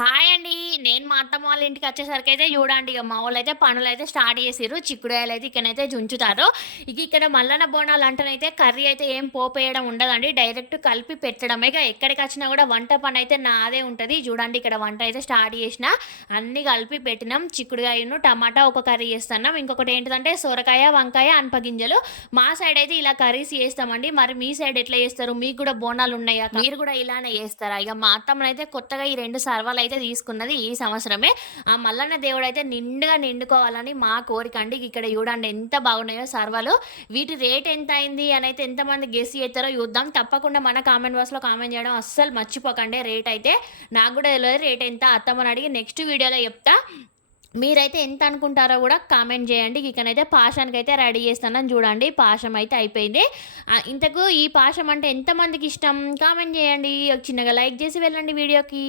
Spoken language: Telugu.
హాయ్ అండి. నేను మా అత్తమ్మ వాళ్ళ ఇంటికి వచ్చేసరికి అయితే చూడండి ఇక మా వాళ్ళు అయితే పనులు అయితే స్టార్ట్ చేసారు చిక్కుడుకాయలు అయితే ఇక్కడైతే జుంచుతారు. ఇక ఇక్కడ మల్లన్న బోనాలు అంటేనైతే కర్రీ అయితే ఏం పోపేయడం ఉండదండి. డైరెక్ట్ కలిపి పెట్టడమే. ఇక ఎక్కడికి వచ్చినా కూడా వంట పని అయితే నాదే ఉంటుంది. చూడండి ఇక్కడ వంట అయితే స్టార్ట్ చేసిన. అన్ని కలిపి పెట్టినాం. చిక్కుడుకాయను టమాటా ఒక కర్రీ చేస్తున్నాం. ఇంకొకటి ఏంటంటే సొరకాయ వంకాయ అనపగింజలు మా సైడ్ అయితే ఇలా కర్రీస్ చేస్తామండి. మరి మీ సైడ్ ఎట్లా చేస్తారు? మీకు కూడా బోనాలు ఉన్నాయా? మీరు కూడా ఇలానే చేస్తారా? ఇక మా అత్తమ్మనైతే కొత్తగా ఈ రెండు సర్వాలు అయితే తీసుకున్నది ఈ సంవత్సరమే. ఆ మల్లన్న దేవుడు అయితే నిండుగా నిండుకోవాలని మా కోరిక అండి. ఇక్కడ చూడండి ఎంత బాగున్నాయో సర్వాలు. వీటి రేట్ ఎంత అయింది అని అయితే ఎంతమంది గెస్ చేస్తారో చూద్దాం. తప్పకుండా మన కామెంట్ బాక్స్లో కామెంట్ చేయడం అస్సలు మర్చిపోకండి రేట్ అయితే. నాకు కూడా తెలియదు రేట్ ఎంత. అత్తమ్మని అడిగి నెక్స్ట్ వీడియోలో చెప్తా. మీరైతే ఎంత అనుకుంటారో కూడా కామెంట్ చేయండి. ఇకనైతే పాషానికి అయితే రెడీ చేస్తానని చూడండి. పాషం అయితే అయిపోయింది. ఇంతకు ఈ పాషం అంటే ఎంతమందికి ఇష్టం? కామెంట్ చేయండి. ఒక చిన్నగా లైక్ చేసి వెళ్ళండి వీడియోకి.